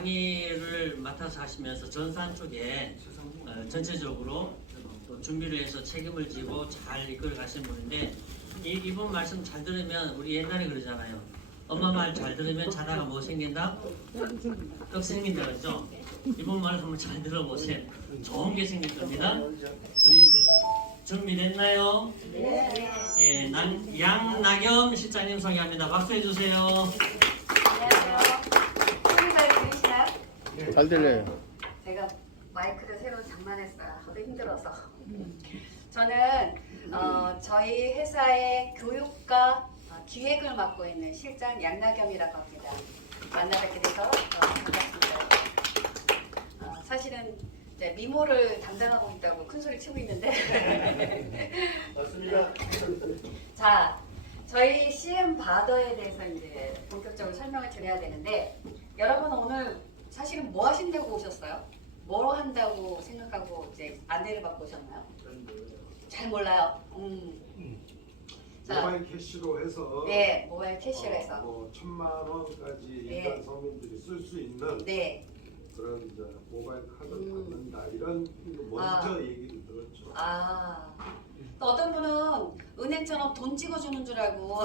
강의를 맡아서 하시면서 전산 쪽에 전체적으로 또 준비를 해서 책임을 지고 잘 이끌어 가신 분인데 이분 말씀 잘 들으면 우리 옛날에 그러잖아요. 엄마 말 잘 들으면 자다가 뭐 생긴다? 떡 생긴다 그랬죠? 이분 말 한번 잘 들어보세요. 좋은 게 생길 겁니다. 우리 준비됐나요? 네. 예, 양나겸 실장님 소개합니다. 박수해 주세요. 안녕하세요. 소리 잘 들리시나요? 잘 들려요. 제가 마이크를 새로 장만했어요. 하도 힘들어서. 저는 저희 회사의 교육과 기획을 맡고 있는 실장 양나겸이라고 합니다. 만나 뵙게 돼서 반갑습니다. 사실은 이제 미모를 담당하고 있다고 큰 소리 치고 있는데 맞습니다. 자, 저희 CM 바더에 대해서 이제 본격적으로 설명을 드려야 되는데 여러분 오늘 사실은 뭐 하신다고 오셨어요? 뭐 한다고 생각하고 이제 안내를 받고 오셨나요? 잘 몰라요. 자, 모바일 캐시로 해서 네, 모바일 캐시로 해서 뭐 1,000만 원까지 네. 일반 서민들이 쓸 수 있는 네, 그런 이제 모바일 카드를 받는다 이런 먼저 얘기를 들었죠. 또 어떤 분은 은행처럼 돈 찍어주는 줄 알고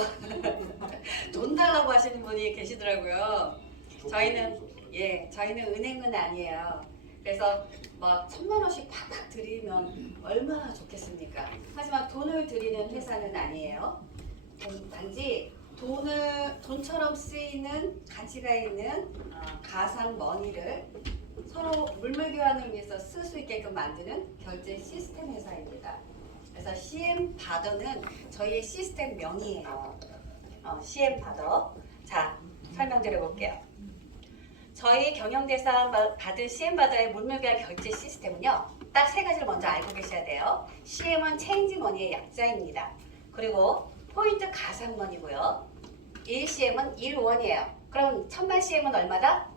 돈 달라고 하시는 분이 계시더라고요. 저희는 은행은 아니에요. 그래서 막 1,000만 원씩 팍팍 드리면 얼마나 좋겠습니까? 하지만 돈을 드리는 회사는 아니에요. 단지 돈처럼 쓰이는 가치가 있는 가상 머니를 서로 물물 교환을 위해서 쓸 수 있게끔 만드는 결제 시스템 회사입니다. 그래서 CM 바더는 저희의 시스템 명이에요. CM 바더. 자, 설명드려 볼게요. 저희 경영대상 받은 CM 바더의 물물교환 결제 시스템은요. 딱 세 가지를 먼저 알고 계셔야 돼요. CM은 체인지 머니의 약자입니다. 그리고 포인트 가상머니고요. 1CM은 1원이에요. 그럼 1,000만 CM은 얼마다?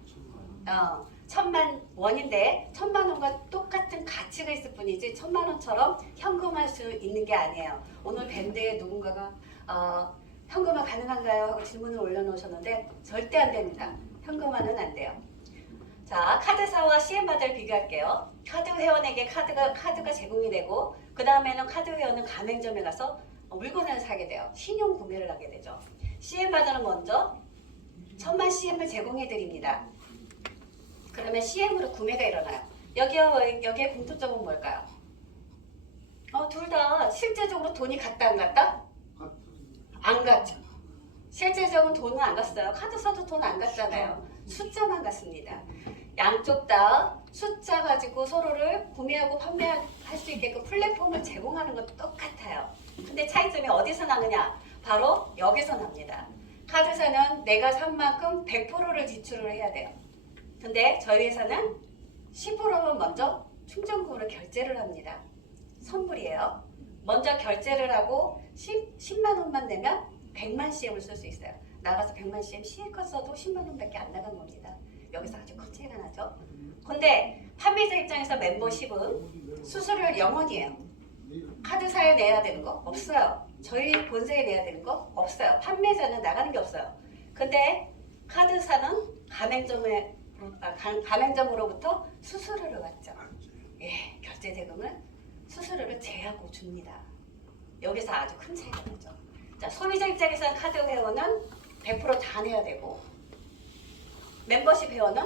1,000만 원인데 1,000만 원과 똑같은 가치가 있을 뿐이지 1,000만 원처럼 현금할 수 있는 게 아니에요. 오늘 밴드에 누군가가 현금화 가능한가요? 하고 질문을 올려놓으셨는데 절대 안 됩니다. 현금화는 안 돼요. 자, 카드사와 CM바더를 비교할게요. 카드 회원에게 카드가 제공이 되고 그 다음에는 카드 회원은 가맹점에 가서 물건을 사게 돼요. 신용 구매를 하게 되죠. CM바더는 먼저 1,000만 CM을 제공해 드립니다. 그러면 CM으로 구매가 일어나요. 여기에 공통점은 뭘까요? 둘 다 실제적으로 돈이 갔다 안 갔다? 안 갔죠. 실제적으로 돈은 안 갔어요. 카드 써도 돈 안 갔잖아요. 숫자만 갔습니다. 양쪽 다 숫자 가지고 서로를 구매하고 판매할 수 있게끔 플랫폼을 제공하는 것도 똑같아요. 근데 차이점이 어디서 나느냐? 바로 여기서 납니다. 카드사는 내가 산 만큼 100%를 지출을 해야 돼요. 근데 저희 회사는 10%만 먼저 충전금으로 결제를 합니다. 선불이에요. 먼저 결제를 하고 10만 원만 내면 100만 CM을 쓸 수 있어요. 나가서 100만 CM 실컷 써도 10만 원밖에 안 나간 겁니다. 여기서 아주 큰 차이가 나죠. 근데 판매자 입장에서 멤버십은 수수료를 0원이에요. 카드사에 내야 되는 거 없어요. 저희 본사에 내야 되는 거 없어요. 판매자는 나가는 게 없어요. 근데 카드사는 가맹점으로부터 수수료를 받죠. 예, 결제 대금을 수수료를 제하고 줍니다. 여기서 아주 큰 차이가 나죠. 자, 소비자 입장에서 카드 회원은 100% 다 내야 되고 멤버십 회원은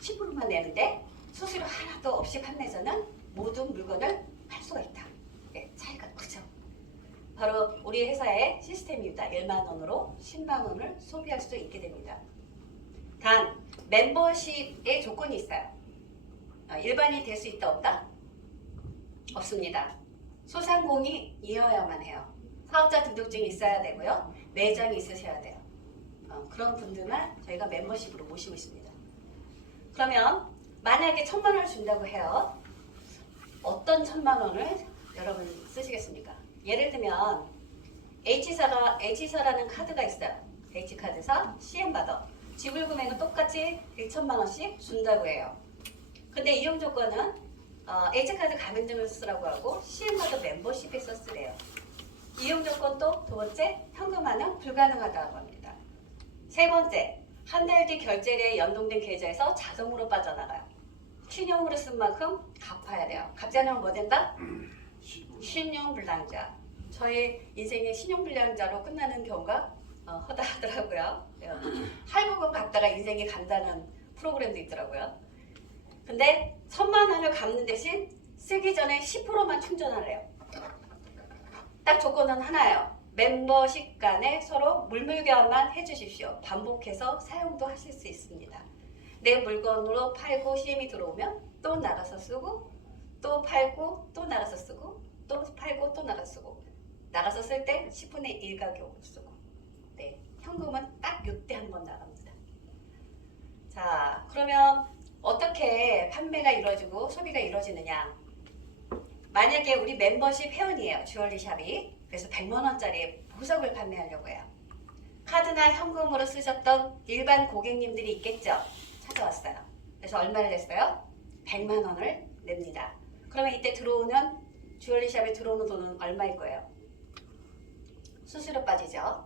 10%만 내는데 수수료 하나도 없이 판매자는 모든 물건을 팔 수가 있다. 네, 차이가 크죠. 바로 우리 회사의 시스템입니다. 1만 원으로 10만 원을 소비할 수 있게 됩니다. 단 멤버십의 조건이 있어요. 일반이 될 수 있다 없다? 없습니다. 소상공인이어야만 해요. 사업자 등록증이 있어야 되고요. 매장이 있으셔야 돼요. 그런 분들만 저희가 멤버십으로 모시고 있습니다. 그러면 만약에 1,000만 원을 준다고 해요. 어떤 1,000만 원을 여러분 쓰시겠습니까? 예를 들면 H사라는 카드가 있어요. H카드사, CM바더. 지불 금액은 똑같이 1,000만 원씩 준다고 해요. 근데 이용 조건은 H카드 가맹점을 쓰라고 하고 CM바더 멤버십에서 쓰래요. 이용 조건도 두 번째, 현금화는 불가능하다고 합니다. 세 번째, 한 달 뒤 결제일에 연동된 계좌에서 자동으로 빠져나가요. 신용으로 쓴 만큼 갚아야 돼요. 갚지 않으면 뭐 된다? 신용불량자. 저희 인생의 신용불량자로 끝나는 경우가 허다하더라고요. 할부금 갚다가 인생이 간다는 프로그램도 있더라고요. 근데 1,000만 원을 갚는 대신 쓰기 전에 10%만 충전하래요. 딱 조건은 하나예요. 멤버십 간에 서로 물물교환만 해주십시오. 반복해서 사용도 하실 수 있습니다. 내 물건으로 팔고 CM이 들어오면 또 나가서 쓰고, 또 팔고 또 나가서 쓰고, 또 팔고 또 나가서 쓰고, 나가서 쓸 때 10분의 1 가격으로 쓰고. 네, 현금은 딱 요때 한 번 나갑니다. 자, 그러면 어떻게 판매가 이루어지고 소비가 이루어지느냐? 만약에 우리 멤버십 회원이에요. 주얼리샵이. 그래서 100만 원짜리 보석을 판매하려고 해요. 카드나 현금으로 쓰셨던 일반 고객님들이 있겠죠? 찾아왔어요. 그래서 얼마를 냈어요? 100만 원을 냅니다. 그러면 이때 들어오는 주얼리샵에 들어오는 돈은 얼마일 거예요? 수수료 빠지죠?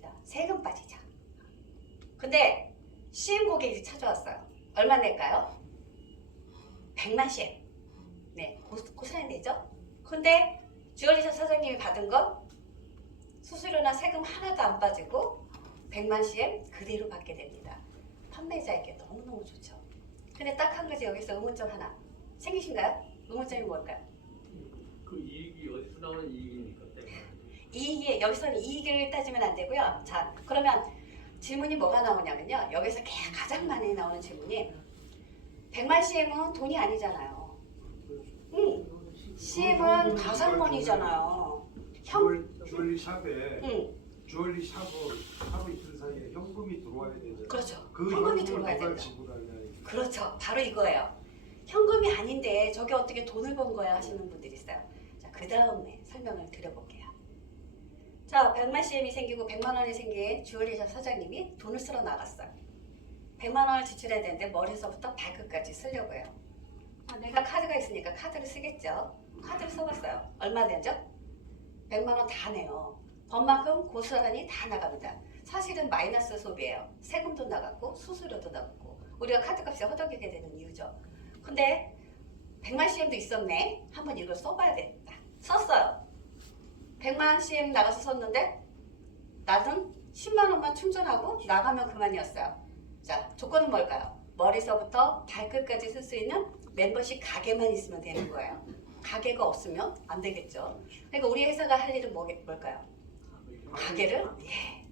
자, 세금 빠지죠? 근데 CM 고객이 찾아왔어요. 얼마 낼까요? 100만 CM. 네, 고스란히 내죠? 근데 주얼리샵 사장님이 받은 건 수수료나 세금 하나도 안 빠지고 100만 CM 그대로 받게 됩니다. 판매자에게 너무너무 좋죠. 근데 딱 한 가지 여기서 의문점 하나 생기신가요? 의문점이 뭘까요? 그 이익이 어디서 나오는 이익입니까? 이익이, 여기서는 이익을 따지면 안 되고요. 자, 그러면 질문이 뭐가 나오냐면요. 여기서 가장 많이 나오는 질문이 100만 CM은 돈이 아니잖아요. CM은 가상권이잖아요. 주얼리샵에 응, 주얼리샵을 이틀 사이에 현금이 들어와야 되잖아요. 그렇죠. 그 현금이 현금을 들어와야 누가 된다. 지불하냐. 그렇죠. 바로 이거예요. 현금이 아닌데 저게 어떻게 돈을 번 거야 하시는 분들이 있어요. 자, 그 다음에 설명을 드려볼게요. 자, 100만 CM이 생기고 100만 원이 생긴 주얼리샵 사장님이 돈을 쓰러 나갔어요. 100만 원을 지출해야 되는데 머리서부터 발끝까지 쓰려고 해요. 내가 카드가 있으니까 카드를 쓰겠죠. 카드를 써봤어요. 얼마 내죠? 100만 원 다 내요. 번 만큼 고스란히 다 나갑니다. 사실은 마이너스 소비예요. 세금도 나갔고 수수료도 나갔고 우리가 카드값이 허덕이게 되는 이유죠. 근데 100만 CM도 있었네. 한번 이걸 써봐야 되겠다. 썼어요. 100만 CM 나가서 썼는데 나는 10만 원만 충전하고 나가면 그만이었어요. 자, 조건은 뭘까요? 머리서부터 발끝까지 쓸 수 있는 멤버십 가게만 있으면 되는 거예요. 가게가 없으면 안 되겠죠. 그러니까 우리 회사가 할 일은 뭘까요? 가게를,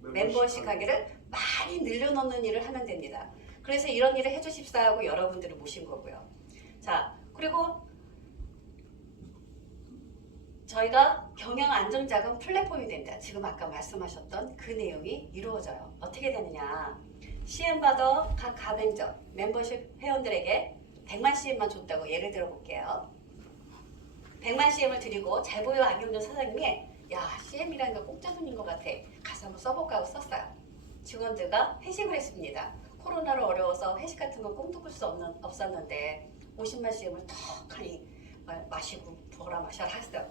멤버십 가게를 많이 늘려놓는 일을 하면 됩니다. 그래서 이런 일을 해주십사 하고 여러분들을 모신 거고요. 자, 그리고 저희가 경영 안정자금 플랫폼이 된다. 지금 아까 말씀하셨던 그 내용이 이루어져요. 어떻게 되느냐? CM 받아 각 가맹점 멤버십 회원들에게 100만 CM만 줬다고 예를 들어 볼게요. 100만 CM을 드리고 잘 보여 안경점 사장님이 야, CM이라는 거 공짜 돈인 것 같아. 가서 한번 써볼까 하고 썼어요. 직원들과 회식을 했습니다. 코로나로 어려워서 회식 같은 거 꿈도 꿀 수 없었는데 50만 CM을 턱하니 마시고 부어라 마셔라 했어요.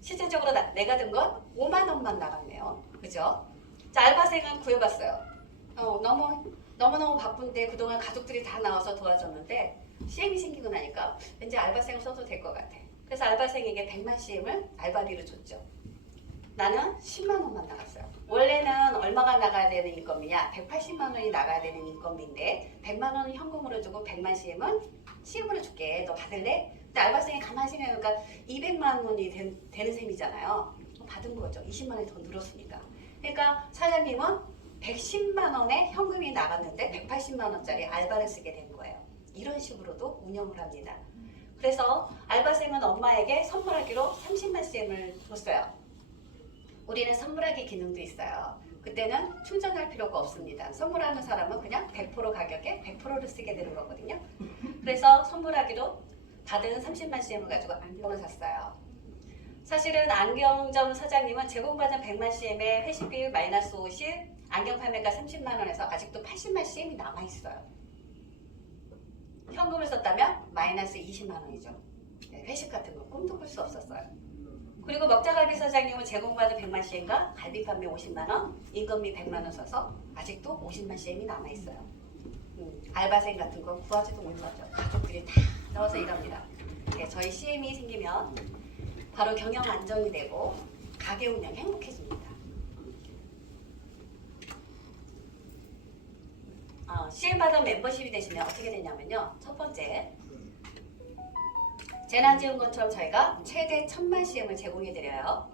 실질적으로 내가 든 건 5만 원만 나갔네요. 그죠? 자, 알바생은 구해봤어요. 너무너무 바쁜데 그동안 가족들이 다 나와서 도와줬는데 CM이 생기고 나니까 왠지 알바생을 써도 될 것 같아. 그래서 알바생에게 100만 CM을 알바비로 줬죠. 나는 10만 원만 나갔어요. 원래는 얼마가 나가야 되는 인건비냐? 180만 원이 나가야 되는 인건비인데 100만 원은 현금으로 주고 100만 CM은 CM으로 줄게. 너 받을래? 근데 알바생이 가만히 생각해보니까 200만 원이 되는 셈이잖아요. 받은 거죠. 20만 원이 더 늘었으니까. 그러니까 사장님은 110만 원의 현금이 나갔는데 180만 원짜리 알바를 쓰게 된 거예요. 이런 식으로도 운영을 합니다. 그래서 알바생은 엄마에게 선물하기로 30만 CM을 줬어요. 우리는 선물하기 기능도 있어요. 그때는 충전할 필요가 없습니다. 선물하는 사람은 그냥 100% 가격에 100%를 쓰게 되는 거거든요. 그래서 선물하기로 받은 30만 CM을 가지고 안경을 샀어요. 사실은 안경점 사장님은 제공받은 100만 CM의 회식비 마이너스 50, 안경 판매가 30만 원에서 아직도 80만 CM이 남아있어요. 현금을 썼다면 마이너스 20만 원이죠. 회식 같은 거 꿈도 꿀 수 없었어요. 그리고 먹자갈비 사장님은 제공받은 100만 CM과 갈비 판매 50만 원, 임금비 100만 원 써서 아직도 50만 CM이 남아 있어요. 알바생 같은 건 구하지도 못하죠. 가족들이 다 넣어서 일합니다. 네, 저희 CM이 생기면 바로 경영 안정이 되고 가게 운영 행복해집니다. CM 받은 멤버십이 되시면 어떻게 되냐면요. 첫 번째, 재난지원금처럼 저희가 최대 1000만 CM을 제공해 드려요.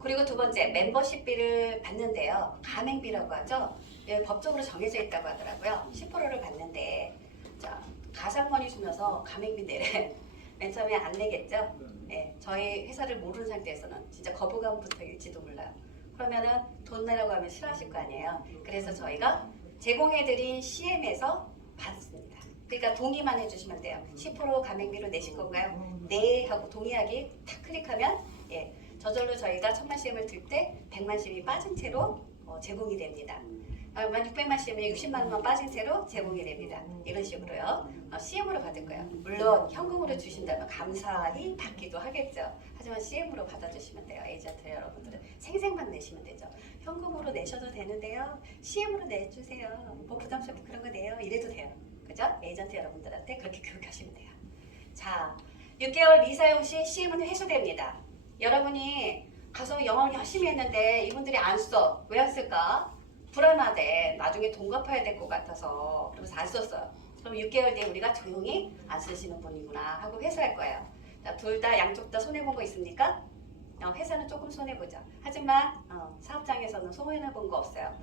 그리고 두 번째, 멤버십비를 받는데요. 가맹비라고 하죠. 예, 법적으로 정해져 있다고 하더라고요. 10%를 받는데, 자, 가상권이 주면서 가맹비 내래 맨 처음에 안 내겠죠. 예, 저희 회사를 모르는 상태에서는 진짜 거부감부터일지도 몰라요. 그러면은 돈 내라고 하면 싫어하실 거 아니에요. 그래서 저희가 제공해드린 CM에서 받습니다. 그러니까 동의만 해주시면 돼요. 10% 가맹비로 내실 건가요? 네 하고 동의하기 탁 클릭하면 예, 저절로 저희가 1000만 CM을 들 때 100만 CM이 빠진 채로 제공이 됩니다. 600만 CM이 60만 원만 빠진 채로 제공이 됩니다. 이런 식으로요. CM으로 받을 거예요. 물론 현금으로 주신다면 감사히 받기도 하겠죠. 하지만 CM으로 받아주시면 돼요. 에이전트 여러분들은 생색만 내시면 되죠. 현금으로 내셔도 되는데요. CM으로 내주세요. 뭐 부담스럽게 그런 거 내요. 이래도 돼요. 그죠? 에이전트 여러분들한테 그렇게 교육하시면 돼요. 자, 6개월 미사용 시 CM은 회수됩니다. 여러분이 가서 영업을 열심히 했는데 이분들이 안 써. 왜 안 쓸까? 불안하대. 나중에 돈 갚아야 될 것 같아서. 그러면서 안 썼어요. 그럼 6개월 뒤에 우리가 조용히 안 쓰시는 분이구나 하고 회수할 거예요. 둘 다 양쪽 다 손해본 거 있습니까? 회사는 조금 손해보죠. 하지만 사업장에서는 손해본 거 없어요.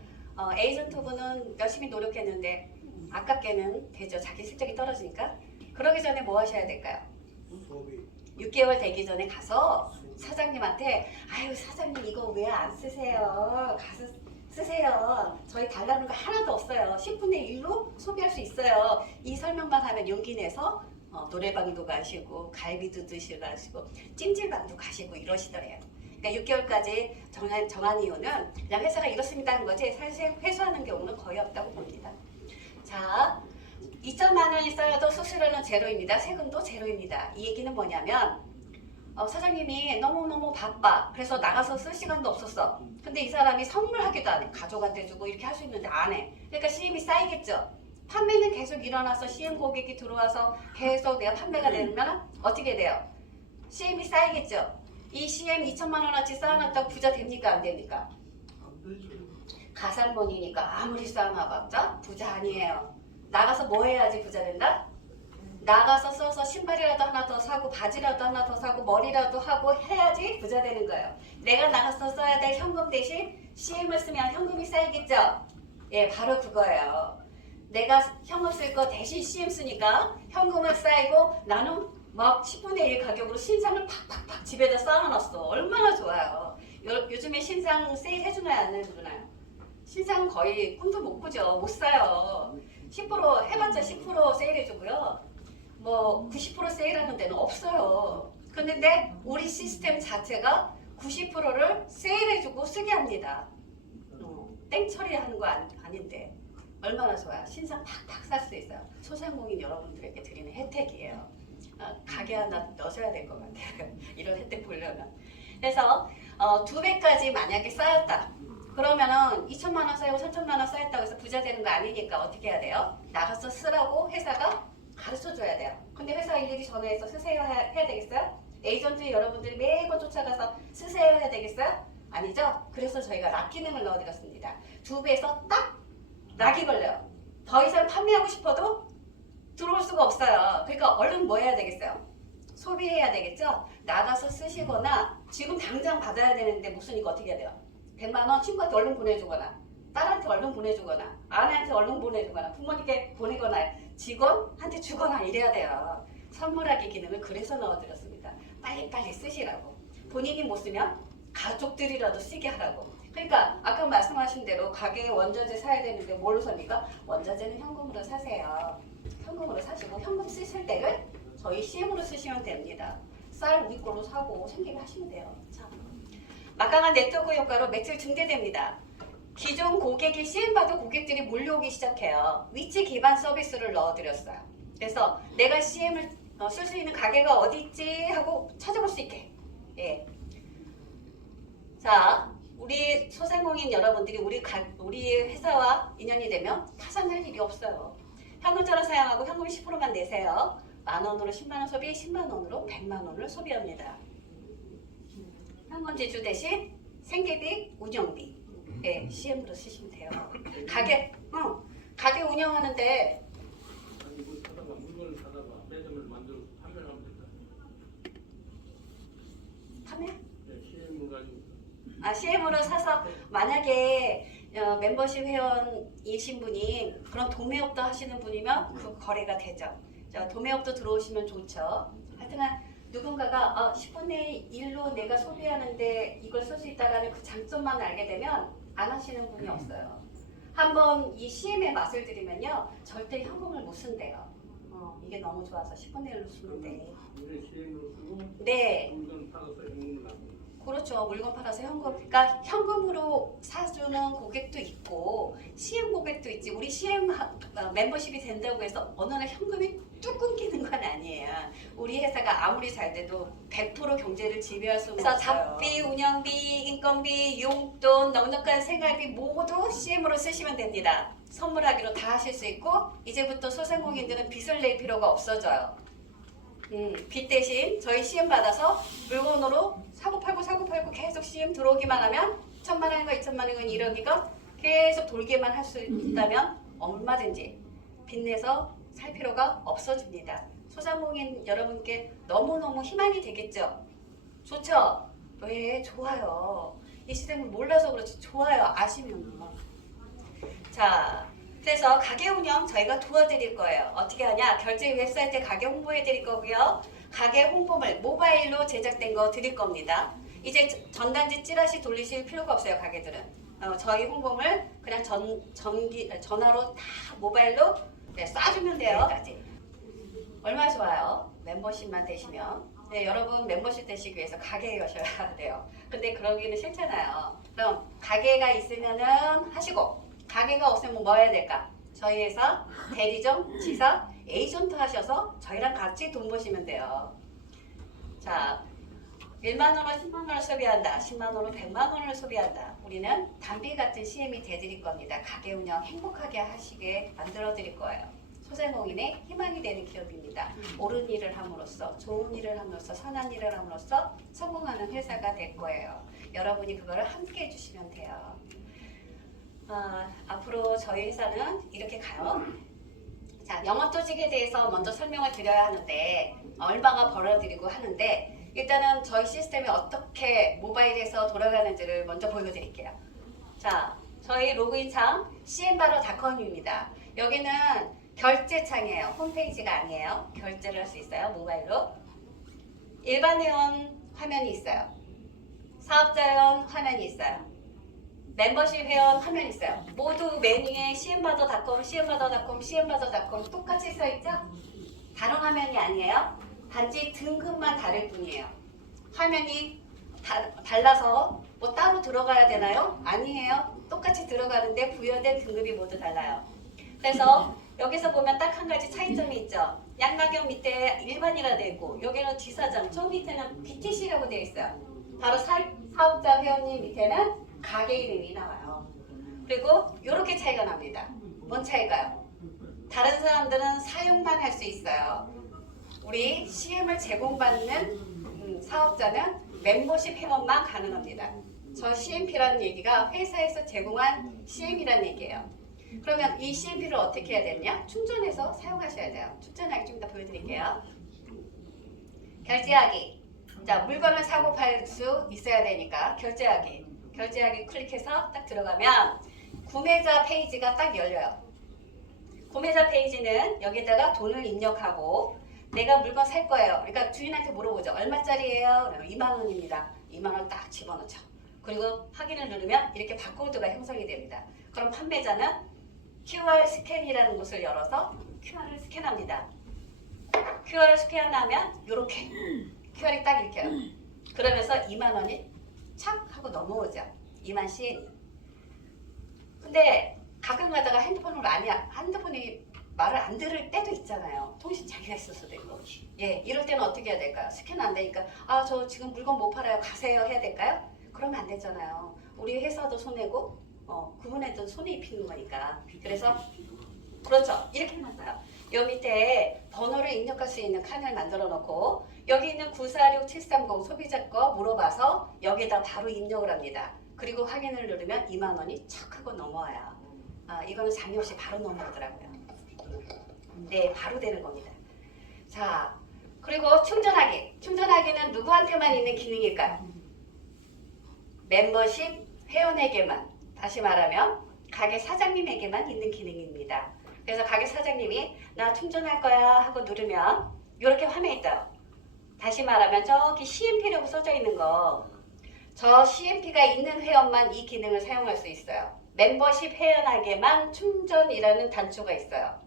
에이전트분은 열심히 노력했는데 아깝게는 되죠. 자기 실적이 떨어지니까. 그러기 전에 뭐 하셔야 될까요? 6개월 되기 전에 가서 사장님한테 아유 사장님 이거 왜 안 쓰세요? 가서 쓰세요. 저희 달라는 거 하나도 없어요. 10분의 1로 소비할 수 있어요. 이 설명만 하면 용기 내서 노래방도 가시고 갈비도 드시고 가시고 찜질방도 가시고 이러시더래요. 그러니까 6개월까지 정한 이유는 그냥 회사가 이렇습니다 하는 거지 사실 회수하는 경우는 거의 없다고 봅니다. 자, 2천만 원이 쌓여도 수수료는 제로입니다. 세금도 제로입니다. 이 얘기는 뭐냐면 사장님이 너무너무 바빠. 그래서 나가서 쓸 시간도 없었어. 근데 이 사람이 선물하기도 안 해. 가족한테 주고 이렇게 할 수 있는데 안 해. 그러니까 CM이 쌓이겠죠. 판매는 계속 일어나서 CM 고객이 들어와서 계속 내가 판매가 되면 어떻게 돼요? CM이 쌓이겠죠. 이 CM 2천만 원어치 쌓아놨다고 부자 됩니까? 안 됩니까? 가상본이니까 아무리 쌓아놔봤자 부자 아니에요. 나가서 뭐 해야지 부자 된다? 나가서 써서 신발이라도 하나 더 사고 바지라도 하나 더 사고 머리라도 하고 해야지 부자 되는 거예요. 내가 나가서 써야 될 현금 대신 CM을 쓰면 현금이 쌓이겠죠? 예, 바로 그거예요. 내가 현금 쓸 거 대신 CM 쓰니까 현금은 쌓이고 나는 막 10분의 1 가격으로 신상을 팍팍팍 집에다 쌓아놨어. 얼마나 좋아요. 요즘에 신상 세일 해주나요? 안 해주나요? 신상 거의 꿈도 못 꾸죠. 못 사요. 10% 해봤자 10% 세일해주고요. 뭐 90% 세일하는 데는 없어요. 그런데 우리 시스템 자체가 90%를 세일해주고 쓰게 합니다. 땡 처리하는 거 아닌데 얼마나 좋아요. 신상 팍팍 살 수 있어요. 소상공인 여러분들에게 드리는 혜택이에요. 가게 하나 넣으셔야 될 것 같아요. 이런 혜택 보려면. 그래서 2배까지 만약에 쌓였다. 그러면은 2천만 원 쌓이고 3천만 원 쌓였다고 해서 부자 되는 거 아니니까 어떻게 해야 돼요? 나가서 쓰라고 회사가 가르쳐 줘야 돼요. 근데 회사가 일일이 전화해서 쓰세요 해야 되겠어요? 에이전트 여러분들이 매번 쫓아가서 쓰세요 해야 되겠어요? 아니죠? 그래서 저희가 락 기능을 넣어드렸습니다. 2배에서 딱 락이 걸려요. 더 이상 판매하고 싶어도 들어올 수가 없어요. 그러니까 얼른 뭐 해야 되겠어요? 소비해야 되겠죠? 나가서 쓰시거나 지금 당장 받아야 되는데 못 쓰니까 어떻게 해야 돼요? 100만 원 친구한테 얼른 보내주거나 딸한테 얼른 보내주거나 아내한테 얼른 보내주거나 부모님께 보내거나 직원한테 주거나 이래야 돼요. 선물하기 기능을 그래서 넣어드렸습니다. 빨리빨리 쓰시라고. 본인이 못 쓰면 가족들이라도 쓰게 하라고. 그러니까 아까 말씀하신 대로 가게에 원자재 사야 되는데 뭘로 삽니까? 원자재는 현금으로 사세요. 현금으로 사시고 현금 쓰실 때를 저희 CM으로 쓰시면 됩니다. 쌀 우리 걸로 사고 생기게 하시면 돼요. 자, 막강한 네트워크 효과로 매출 증대됩니다. 기존 고객이 CM받은 고객들이 몰려오기 시작해요. 위치 기반 서비스를 넣어드렸어요. 그래서 내가 CM을 쓸 수 있는 가게가 어디 있지 하고 찾아볼 수 있게. 예. 자, 우리 소상공인 여러분들이 우리 회사와 인연이 되면 파산할 일이 없어요. 현금처럼 사용하고 현금 10%만 내세요. 10,000원으로 10만원 소비, 10만원으로 100만원을 소비합니다. 현금 지출 대신 생계비, 운영비, 네, CM으로 쓰시면 돼요. 가게 운영하는데 아니 뭐 사다가 물건을 사다가 매점을 만들어서 판매를 하면 된다. 판매? 네, CM을 가지고. CM으로 사서 만약에 멤버십 회원이신 분이 그런 도매업도 하시는 분이면 그 거래가 되죠. 자, 도매업도 들어오시면 좋죠. 하여튼간 누군가가 10분의 1로 내가 소비하는데 이걸 쓸 수 있다는 그 장점만 알게 되면 안 하시는 분이 없어요. 한번 이 CM의 맛을 들이면요. 절대 현금을 못 쓴대요. 이게 너무 좋아서 10분의 1로 쓰면 돼. 우리 CM으로 쓰고 네. 물건 팔아서 현금을 납니다. 그렇죠. 물건 팔아서 현금. 그러니까 현금으로 사주는 고객도 있고 CM 고객도 있지. 우리 CM 멤버십이 된다고 해서 어느 날 현금이 뚝 끊기는 건 아니에요. 우리 회사가 아무리 잘 돼도 100% 경제를 지배할 수는 없어요. 그래서 잡비, 운영비, 인건비, 용돈, 넉넉한 생활비 모두 CM으로 쓰시면 됩니다. 선물하기로 다 하실 수 있고 이제부터 소상공인들은 빚을 낼 필요가 없어져요. 빚 대신 저희 CM 받아서 물건으로 사고 팔고 계속 CM 들어오기만 하면 1,000만 원이건 2,000만 원이건 1억이건 계속 돌게만 할 수 있다면 얼마든지 빚내서 살 필요가 없어집니다. 소상공인 여러분께 너무너무 희망이 되겠죠? 좋죠? 왜? 좋아요. 이 시스템을 몰라서 그렇지 좋아요. 아시면은. 자, 그래서 가게 운영 저희가 도와드릴 거예요. 어떻게 하냐? 결제 웹사이트에 가게 홍보해 드릴 거고요. 가게 홍보물 모바일로 제작된 거 드릴 겁니다. 이제 전단지 찌라시 돌리실 필요가 없어요. 가게들은. 저희 홍보물 그냥 전화로 다 모바일로 쏴주면 돼요. 얼마나 좋아요. 멤버십만 되시면. 네, 여러분 멤버십 되시기 위해서 가게에 가셔야 돼요. 근데 그러기는 싫잖아요. 그럼 가게가 있으면은 하시고 가게가 없으면 뭐 해야 될까? 저희 회사 대리점, 지사, 에이전트 하셔서 저희랑 같이 돈 버시면 돼요. 자, 1만 원으로 10만 원을 소비한다. 10만 원으로 100만 원을 소비한다. 우리는 담비 같은 CM이 돼드릴 겁니다. 가게 운영 행복하게 하시게 만들어 드릴 거예요. 소상공인의 희망이 되는 기업입니다. 옳은 일을 함으로써, 좋은 일을 함으로써, 선한 일을 함으로써 성공하는 회사가 될 거예요. 여러분이 그거를 함께 해주시면 돼요. 앞으로 저희 회사는 이렇게 가요. 자, 영업조직에 대해서 먼저 설명을 드려야 하는데 얼마가 벌어들이고 하는데 일단은 저희 시스템이 어떻게 모바일에서 돌아가는지를 먼저 보여드릴게요. 자, 저희 로그인창 cm바로.com입니다. 여기는 결제창이에요. 홈페이지가 아니에요. 결제를 할 수 있어요. 모바일로. 일반 회원 화면이 있어요. 사업자 회원 화면이 있어요. 멤버십 회원 화면이 있어요. 모두 메뉴에 cm바더.com, cm바더.com, cm바더.com 똑같이 써있죠? 다른 화면이 아니에요. 단지 등급만 다를 뿐이에요. 화면이 달라서 뭐 따로 들어가야 되나요? 아니에요. 똑같이 들어가는데 부여된 등급이 모두 달라요. 그래서 여기서 보면 딱 한 가지 차이점이 있죠. 양가경 밑에 일반이라 되어 있고 여기는 지사장, 저 밑에는 BTC라고 되어 있어요. 바로 사업자 회원님 밑에는 가게 이름이 나와요. 그리고 이렇게 차이가 납니다. 뭔 차이가요? 다른 사람들은 사용만 할 수 있어요. 우리 CM을 제공받는 사업자는 멤버십 회원만 가능합니다. 저 CMP라는 얘기가 회사에서 제공한 CM이라는 얘기예요. 그러면 이 CMP를 어떻게 해야 되느냐? 충전해서 사용하셔야 돼요. 충전하기 좀 이따 보여드릴게요. 결제하기. 자, 물건을 사고 팔 수 있어야 되니까 결제하기 클릭해서 딱 들어가면 구매자 페이지가 딱 열려요. 구매자 페이지는 여기다가 돈을 입력하고 내가 물건 살 거예요. 그러니까 주인한테 물어보죠. 얼마짜리예요? 2만 원입니다. 2만 원 딱 집어넣죠. 그리고 확인을 누르면 이렇게 바코드가 형성이 됩니다. 그럼 판매자는 QR 스캔이라는 곳을 열어서 QR을 스캔합니다. QR을 스캔하면 이렇게 QR이 딱 읽혀요. 그러면서 2만 원이 착 하고 넘어오죠. 2만 CN이. 근데 가끔 가다가 핸드폰이 말을 안 들을 때도 있잖아요. 통신 장애가 있을 수도 있고. 예, 이럴 때는 어떻게 해야 될까요? 스캔 안 되니까 저 지금 물건 못 팔아요. 가세요 해야 될까요? 그러면 안 되잖아요. 우리 회사도 손해고 그분한테도 손해 입히는 거니까. 그래서 그렇죠. 이렇게 해놨어요. 요 밑에 번호를 입력할 수 있는 칸을 만들어 놓고 여기 있는 946730 소비자 거 물어봐서 여기다 바로 입력을 합니다. 그리고 확인을 누르면 2만 원이 척 하고 넘어와요. 이거는 장애 없이 바로 넘어오더라고요. 네, 바로 되는 겁니다. 자, 그리고 충전하기. 충전하기는 누구한테만 있는 기능일까요? 멤버십 회원에게만, 다시 말하면 가게 사장님에게만 있는 기능입니다. 그래서 가게 사장님이 나 충전할 거야 하고 누르면 이렇게 화면이 떠요. 다시 말하면 저기 CMP라고 써져 있는 거, 저 CMP가 있는 회원만 이 기능을 사용할 수 있어요. 멤버십 회원에게만 충전이라는 단추가 있어요.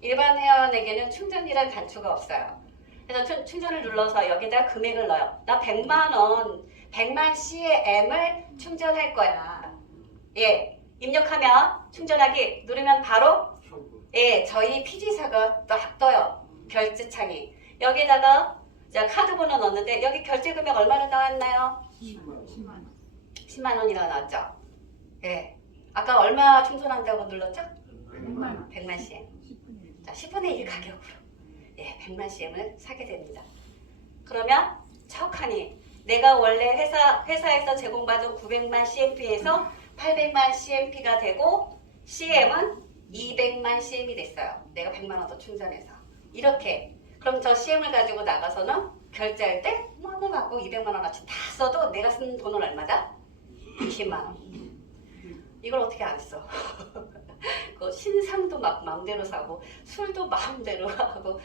일반 회원에게는 충전이라는 단추가 없어요. 그래서 충전을 눌러서 여기다 금액을 넣어요. 나 100만 원, 100만 CM을 충전할 거야. 예, 입력하면 충전하기 누르면 바로 예, 저희 PG사가 딱 떠요. 결제창이. 여기다가 자, 카드 번호 넣었는데 여기 결제 금액 얼마나 나왔나요? 10만 원이나 나왔죠? 예. 아까 얼마 충전한다고 눌렀죠? 100만 CM. 자, 10분의 1 가격으로. 예, 100만 CM을 사게 됩니다. 그러면 척하니 내가 원래 회사에서 제공받은 900만 CMP에서 800만 CMP가 되고 CM은 200만 CM이 됐어요. 내가 100만 원 더 충전해서. 이렇게. 그럼 저 CM을 가지고 나가서는 결제할 때 뭐 갖고 200만 원어치 다 써도 내가 쓴 돈은 얼마다? 20만 원. 이걸 어떻게 안 써? 그 신상도 막 마음대로 사고 술도 마음대로 하고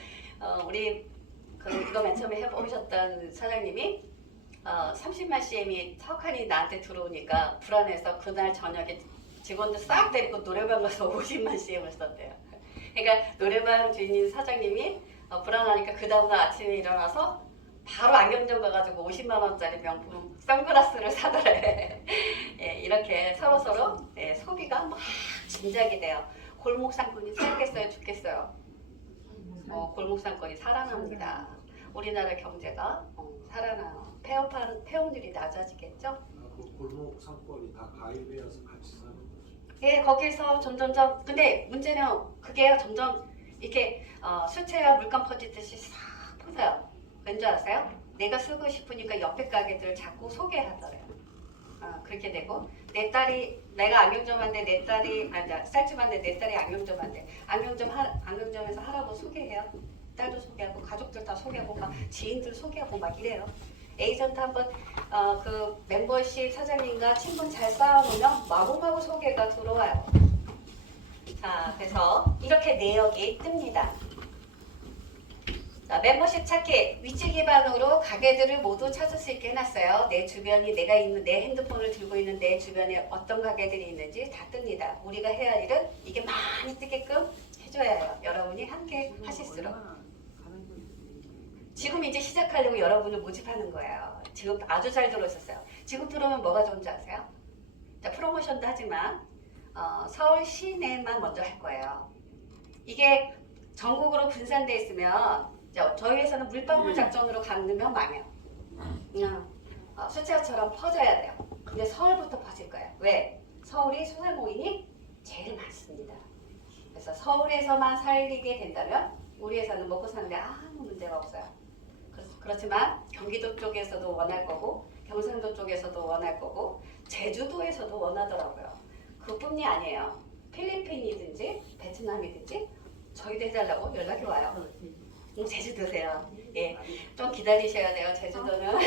우리 이거 맨 처음에 해보셨던 사장님이 30만 CM이 턱하니 나한테 들어오니까 불안해서 그날 저녁에 직원들 싹 데리고 노래방 가서 50만 CM을 썼대요. 그러니까 노래방 주인인 사장님이 불안하니까 그 다음날 아침에 일어나서 바로 안경점 가가지고 50만 원짜리 명품 선글라스를 사더래. 예, 이렇게 서로 예, 소비가 막 진작이 돼요. 골목 상권이 살겠어요, 죽겠어요. 골목 상권이 살아납니다. 우리나라 경제가 살아나요. 폐업률이 낮아지겠죠? 그 골목 상권이 다 가입해서 같이 사는 거죠. 예, 거기서 점점점. 근데 문제는 그게 점점 이렇게 수채화 물감 퍼지듯이 싹 퍼져요. 왠지 아세요? 내가 쓰고 싶으니까 옆에 가게들을 자꾸 소개하더래요. 그렇게 되고 내 딸이 내가 안경점 한데 내 딸이 쌀집 한데 내 딸이 안경점 한데 안경점에서 할아버지 소개해요. 딸도 소개하고 가족들 다 소개하고 막 지인들 소개하고 막 이래요. 에이전트 한번 그 멤버십 사장님과 친분 잘 쌓아놓으면 마구마구 소개가 들어와요. 자, 그래서 이렇게 내역이 뜹니다. 자, 멤버십 찾기 위치 기반으로 가게들을 모두 찾을 수 있게 해놨어요. 내 주변이 내가 있는 내 핸드폰을 들고 있는 내 주변에 어떤 가게들이 있는지 다 뜹니다. 우리가 해야 할 일은 이게 많이 뜨게끔 해줘야 해요. 여러분이 함께 하실수록. 지금 이제 시작하려고 여러분을 모집하는 거예요. 지금 아주 잘 들어오셨어요. 지금 들어오면 뭐가 좋은지 아세요? 자, 프로모션도 하지만 서울 시내만 먼저 할 거예요. 이게 전국으로 분산돼 있으면 저희 회사는 물방울 작전으로 가면 망해요. 그냥 수채화처럼 퍼져야 돼요. 근데 서울부터 퍼질 거예요. 왜? 서울이 소상공인이 제일 많습니다. 그래서 서울에서만 살리게 된다면 우리 회사는 먹고 사는데 아무 문제가 없어요. 그렇지만 경기도 쪽에서도 원할 거고 경상도 쪽에서도 원할 거고 제주도에서도 원하더라고요. 그뿐이 아니에요. 필리핀이든지 베트남이든지 저희도 해달라고 연락이 와요. 제주도세요. 예, 좀 기다리셔야 돼요. 제주도는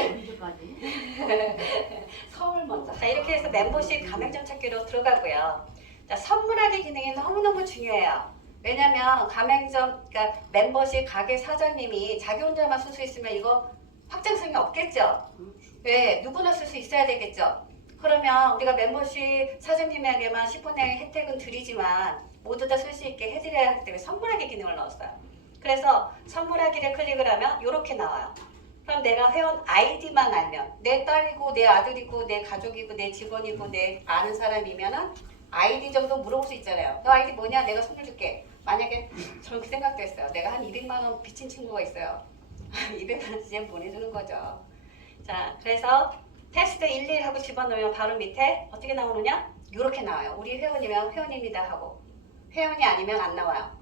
서울 먼저. 자, 이렇게 해서 멤버십 가맹점 찾기로 들어가고요. 자, 선물하기 기능이 너무너무 중요해요. 왜냐면 가맹점, 그러니까 멤버십 가게 사장님이 자기 혼자만 쓸 수 있으면 이거 확장성이 없겠죠. 왜? 누구나 쓸 수 있어야 되겠죠. 그러면 우리가 멤버십 사장님에게만 10분의 1 혜택은 드리지만 모두 다 쓸 수 있게 해드려야 하기 때문에 선물하기 기능을 넣었어요. 그래서 선물하기를 클릭을 하면 이렇게 나와요. 그럼 내가 회원 아이디만 알면 내 딸이고 내 아들이고 내 가족이고 내 직원이고 내 아는 사람이면은 아이디 정도 물어볼 수 있잖아요. 너 아이디 뭐냐? 내가 선물 줄게. 만약에 저는 그 생각도 했어요. 내가 한 200만 원 빚진 친구가 있어요. 200만 원 지금 보내주는 거죠. 자, 그래서 테스트 11 하고 집어넣으면 바로 밑에 어떻게 나오느냐? 이렇게 나와요. 우리 회원이면 회원입니다 하고, 회원이 아니면 안 나와요.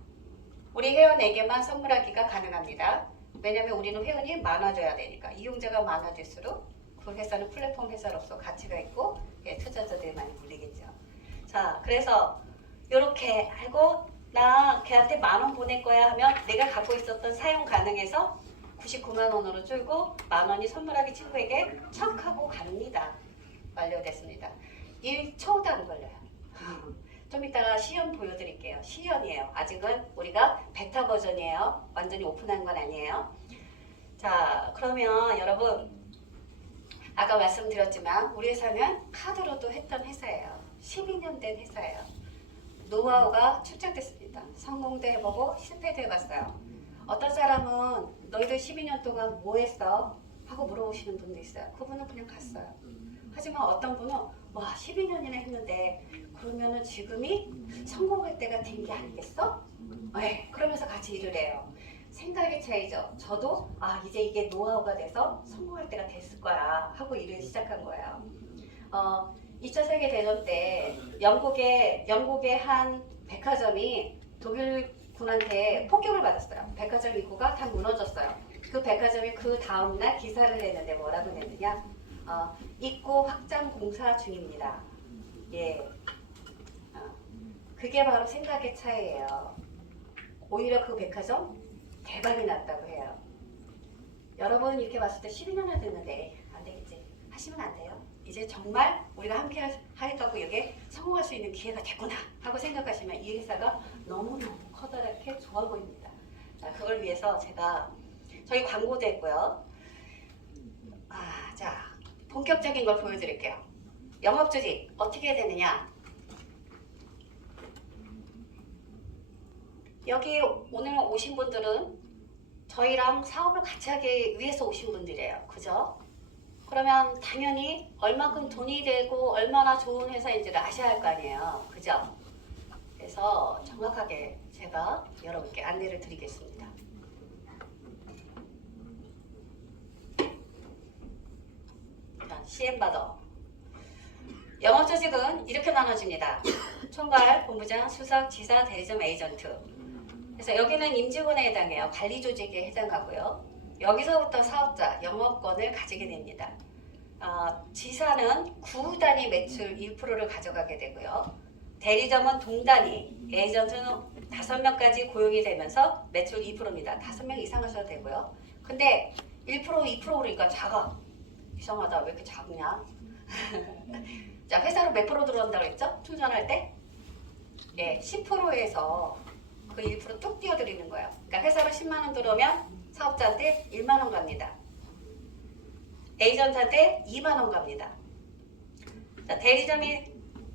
우리 회원에게만 선물하기가 가능합니다. 왜냐면 우리는 회원이 많아져야 되니까. 이용자가 많아질수록 그 회사는 플랫폼 회사로서 가치가 있고, 예, 투자자들이 많이 몰리겠죠. 자, 그래서 이렇게 알고 나 걔한테 10,000원 보낼 거야 하면 내가 갖고 있었던 사용 가능해서 99만 원으로 줄고 10,000원이 선물하기 친구에게 척 하고 갑니다. 완료됐습니다. 1초도 안 걸려요. 좀 이따가 시연 보여드릴게요. 시연이에요. 아직은 우리가 베타 버전이에요. 완전히 오픈한 건 아니에요. 자, 그러면 여러분 아까 말씀드렸지만 우리 회사는 카드로도 했던 회사예요. 12년 된 회사예요. 노하우가 축적됐습니다. 성공도 해보고 실패도 해봤어요. 어떤 사람은 너희들 12년 동안 뭐 했어? 하고 물어보시는 분도 있어요. 그분은 그냥 갔어요. 하지만 어떤 분은 와 12년이나 했는데 그러면은 지금이 성공할 때가 된 게 아니겠어? 네, 그러면서 같이 일을 해요. 생각의 차이죠. 저도 이제 이게 노하우가 돼서 성공할 때가 됐을 거야 하고 일을 시작한 거예요. 2차 세계대전 때 영국의 한 백화점이 독일군한테 폭격을 받았어요. 백화점 입구가 다 무너졌어요. 그 백화점이 그 다음날 기사를 냈는데 뭐라고 냈느냐? 입구 확장 공사 중입니다. 예, 그게 바로 생각의 차이예요. 오히려 그 백화점 대박이 났다고 해요. 여러분 이렇게 봤을 때 12년을 됐는데 안 되겠지 하시면 안 돼요. 이제 정말 우리가 함께 하니까 이게 성공할 수 있는 기회가 됐구나 하고 생각하시면 이 회사가 너무너무 커다랗게 좋아 보입니다. 자, 그걸 위해서 제가 저희 광고도 했고요. 자, 본격적인 걸 보여드릴게요. 영업조직 어떻게 되느냐? 여기 오늘 오신 분들은 저희랑 사업을 같이 하기 위해서 오신 분들이에요. 그죠? 그러면 당연히 얼마큼 돈이 되고 얼마나 좋은 회사인지를 아셔야 할 거 아니에요. 그죠? 그래서 정확하게 제가 여러분께 안내를 드리겠습니다. 자, CM바더. 영업조직은 이렇게 나눠집니다. 총괄, 본부장, 수석, 지사, 대리점, 에이전트. 그래서 여기는 임직원에 해당해요. 관리조직에 해당하고요. 여기서부터 사업자, 영업권을 가지게 됩니다. 지사는 구 단위 매출 1%를 가져가게 되고요. 대리점은 동단위, 에이전트는 5명까지 고용이 되면서 매출 2%입니다. 5명 이상 하셔도 되고요. 근데 1%, 2% 그러니까 작아. 이상하다. 왜 이렇게 작냐? 자, 회사로 몇 프로 들어온다고 했죠? 충전할 때? 예, 10%에서 그 1% 뚝 띄워드리는 거예요. 그러니까 회사로 10만 원 들어오면 사업자한테 1만 원 갑니다. 에이전트한테 2만 원 갑니다. 자, 대리점이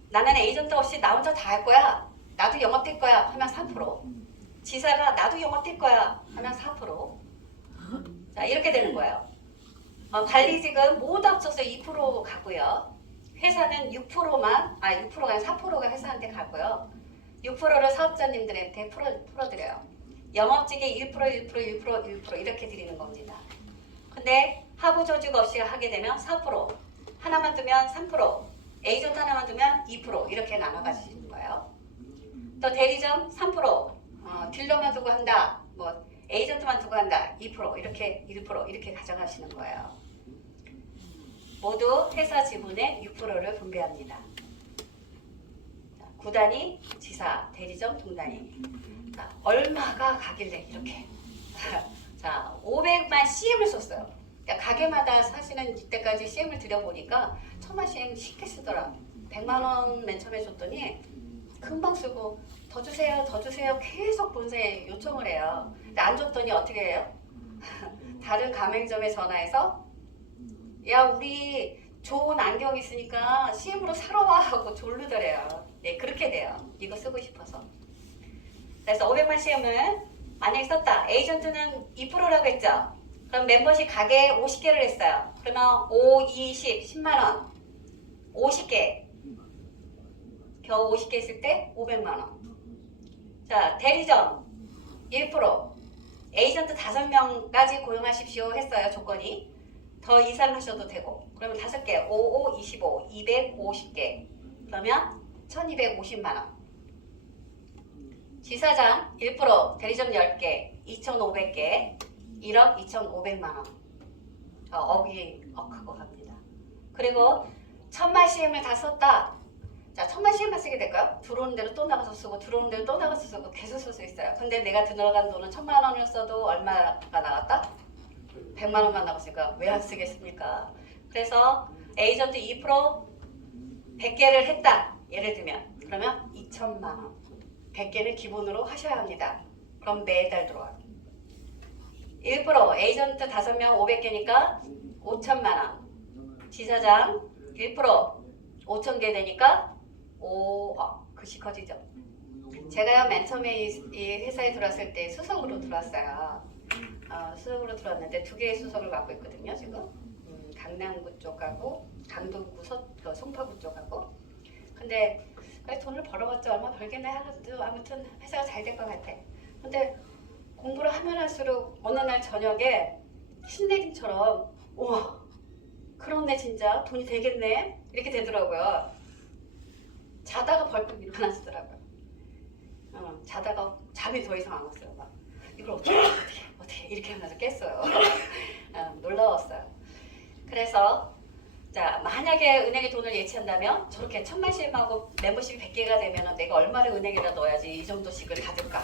나는 에이전트 없이 나 혼자 다 할 거야. 나도 영업될 거야 하면 3%. 지사가 나도 영업될 거야 하면 4%. 자, 이렇게 되는 거예요. 관리직은 모두 합쳐서 2% 가고요. 회사는 6%만, 6%가 아니라 4%가 회사한테 가고요. 6%를 사업자님들한테 풀어드려요. 영업직이 1% 이렇게 드리는 겁니다. 근데 하부 조직 없이 하게 되면 4%, 하나만 두면 3%, 에이전트 하나만 두면 2% 이렇게 나눠 가시는 거예요. 또 대리점 3%, 딜러만 두고 한다, 뭐 에이전트만 두고 한다, 2% 이렇게 1% 이렇게 가져가시는 거예요. 모두 회사 지분의 6%를 분배합니다. 구단위, 지사, 대리점, 동단위. 자, 얼마가 가길래 이렇게. 자, 500만 CM을 썼어요. 그러니까 가게마다 사실은 이때까지 CM을 들여보니까 1000만 CM 쉽게 쓰더라. 100만 원 맨 처음에 줬더니 금방 쓰고 더 주세요, 더 주세요 계속 본사에 요청을 해요. 근데 안 줬더니 어떻게 해요? 다른 가맹점에 전화해서 야, 우리 좋은 안경 있으니까 CM으로 사러 와 하고 졸르더래요. 네, 그렇게 돼요. 이거 쓰고 싶어서. 그래서 500만 CM을 만약에 썼다. 에이전트는 2%라고 했죠. 그럼 멤버십 가게 50개를 했어요. 그러면 5, 20, 10만 원. 50개. 겨우 50개 했을 때 500만 원. 자, 대리점 1%. 에이전트 5명까지 고용하십시오 했어요. 조건이. 더 이상 하셔도 되고 그러면 5개 5, 5, 25, 250개 그러면 1250만 원. 지사장 1% 대리점 10개 2500개 1억 2500만 원. 억이 억하고 갑니다. 그리고 1000만 CM을 다 썼다. 자, 1000만 CM만 쓰게 될까요? 들어오는 대로 또 나가서 쓰고 들어오는 대로 또 나가서 쓰고 계속 쓸 수 있어요. 근데 내가 들어간 돈은 1000만 원을 써도 얼마가 나갔다? 100만 원만 나갔으니까 왜 안 쓰겠습니까? 그래서 에이전트 2% 100개를 했다. 예를 들면 그러면 2천만 원. 100개를 기본으로 하셔야 합니다. 그럼 매달 들어와요. 1% 에이전트 5명 500개니까 5천만 원. 지사장 1% 5,000개 되니까 글씨 커지죠. 제가요 맨 처음에 이 회사에 들어왔을 때 수석으로 들어왔어요. 수석으로 들어왔는데 2개의 수석을 맡고 있거든요. 지금 강남구 쪽하고 강동구 송파구 쪽하고. 근데 돈을 벌어봤자 얼마 벌겠네 하도 아무튼 회사가 잘 될 것 같아. 근데 공부를 하면 할수록 어느 날 저녁에 신내림처럼 우와 그렇네 진짜 돈이 되겠네 이렇게 되더라고요. 자다가 벌떡 일어나시더라고요. 자다가 잠이 더 이상 안 왔어요. 막 이걸 어떻게 이렇게 하면서 깼어요. 놀라웠어요. 그래서 자 만약에 은행에 돈을 예치한다면 저렇게 1000만 CM하고 멤버십이 100개가 되면 내가 얼마를 은행에다 넣어야지 이 정도씩을 받을까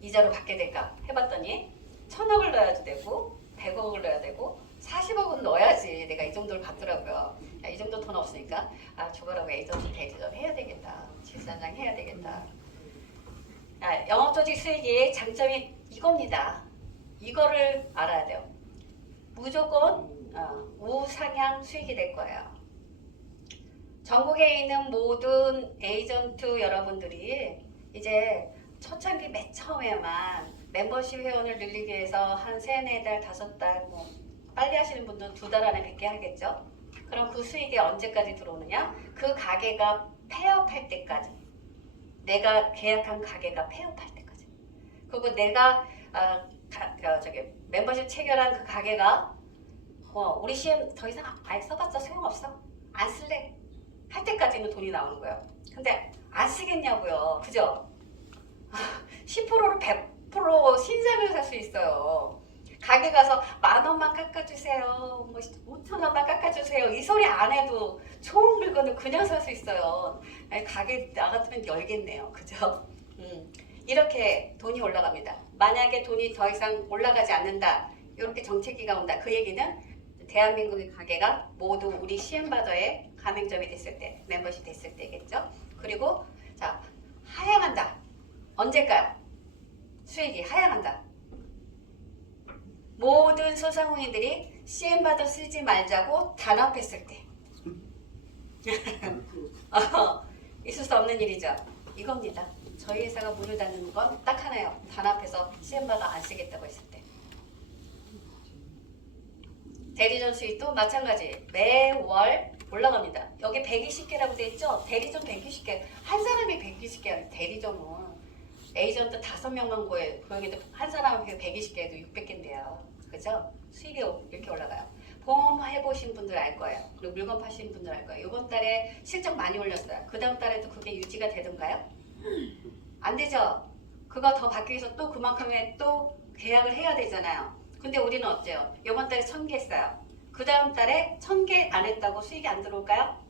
이자로 받게 될까 해봤더니 1000억을 넣어야지 되고 100억을 넣어야 되고 40억은 넣어야지 내가 이 정도를 받더라고요. 야, 이 정도 돈 없으니까 저거라고 에이전트 대리점 해야 되겠다. 지사장 해야 되겠다. 영업조직 수익이 장점이 이겁니다. 이거를 알아야 돼요. 무조건 우상향 수익이 될 거예요. 전국에 있는 모든 에이전트 여러분들이 이제 초창기 맨 처음에만 멤버십 회원을 늘리기 위해서 한 3, 4달, 5달 뭐 빨리 하시는 분들은 2달 안에 100개 하겠죠. 그럼 그 수익이 언제까지 들어오느냐? 그 가게가 폐업할 때까지. 내가 계약한 가게가 폐업할 때까지. 그리고 내가 멤버십 체결한 그 가게가 우리 CM 더 이상 아예 써봤자 소용없어. 안 쓸래. 할 때까지는 돈이 나오는 거예요. 근데 안 쓰겠냐고요. 그죠? 10%를 100% 신상을 살 수 있어요. 가게 가서 10,000원만 깎아주세요. 뭐 5,000원만 깎아주세요. 이 소리 안 해도 좋은 물건을 그냥 살 수 있어요. 가게 나 같으면 열겠네요. 그죠? 이렇게 돈이 올라갑니다. 만약에 돈이 더 이상 올라가지 않는다. 이렇게 정체기가 온다. 그 얘기는 대한민국의 가게가 모두 우리 CM바더의 가맹점이 됐을 때, 멤버십 됐을 때겠죠. 그리고 자 하향한다. 언제일까요? 수익이 하향한다. 모든 소상공인들이 CM바더 쓰지 말자고 단합했을 때. 있을 수 없는 일이죠. 이겁니다. 저희 회사가 문을 닫는 건 딱 하나예요. 단합해서 CM바더 안 쓰겠다고 했을 때. 대리점 수익도 마찬가지. 매월 올라갑니다. 여기 120개라고 돼 있죠? 대리점 120개. 한 사람이 120개 아니라 대리점은 에이전트 5명만 고용해도 한 사람이 120개에도 600개인데요. 그죠? 수익이 이렇게 올라가요. 보험 해보신 분들 알 거예요. 그리고 물건 파신 분들 알 거예요. 이번 달에 실적 많이 올렸어요. 그 다음 달에도 그게 유지가 되던가요? 안 되죠? 그거 더 받기 위해서 또 그만큼의 또 계약을 해야 되잖아요. 근데 우리는 어때요? 이번 달에 1000개 했어요. 그 다음 달에 1000개 안 했다고 수익이 안 들어올까요?